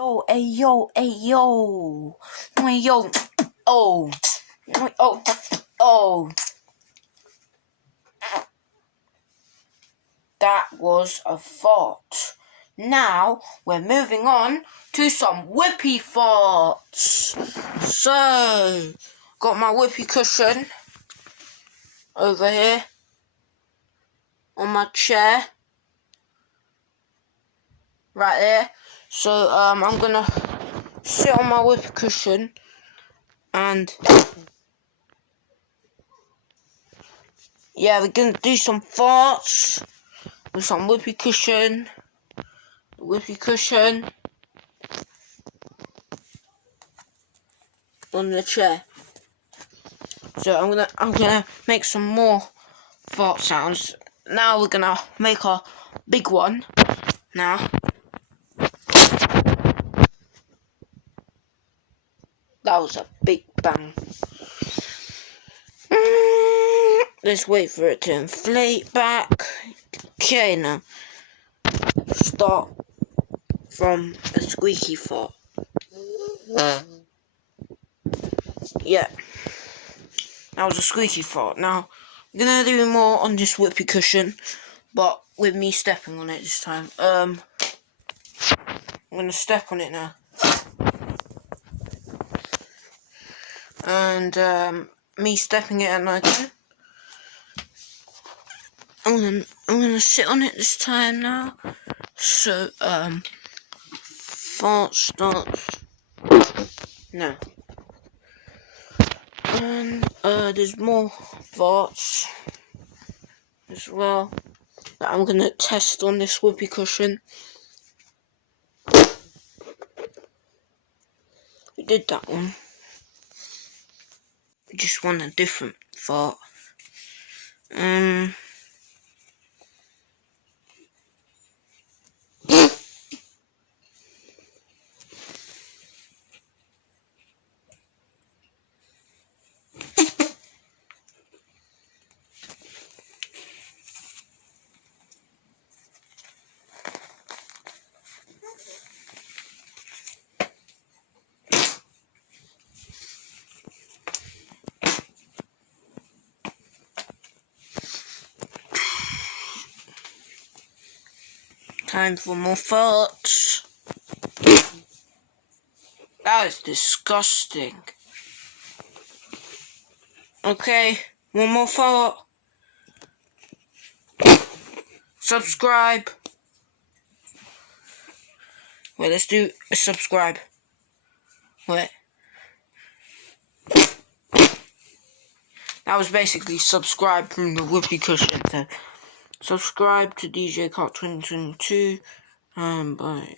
Yo, hey yo, hey yo, hey yo, oh, oh, oh. That was a fart. Now we're moving on to some Whoopie farts. So, got my Whoopie cushion over here on my chair, right there. So I'm gonna sit on my Whoopie cushion and yeah, we're gonna do some farts with some Whoopie cushion. On the chair. So I'm gonna make some more fart sounds. Now we're gonna make a big one. Now that was a big bang. Let's wait for it to inflate back. Okay, now start from a squeaky fart. Yeah, that was a squeaky fart. Now I'm gonna do more on this Whoopie cushion, but with me stepping on it this time. I'm gonna step on it now, and me stepping it again. I'm gonna sit on it this time now. So fart starts now. And there's more farts as well that I'm gonna test on this Whoopie cushion. We did that one. We just want a different fart. Time for more farts. That is disgusting. Okay, one more fart. Subscribe. Wait, let's do a subscribe. Wait. That was basically subscribe from the Whoopie cushion. So subscribe to DJ Cart 2022. Bye.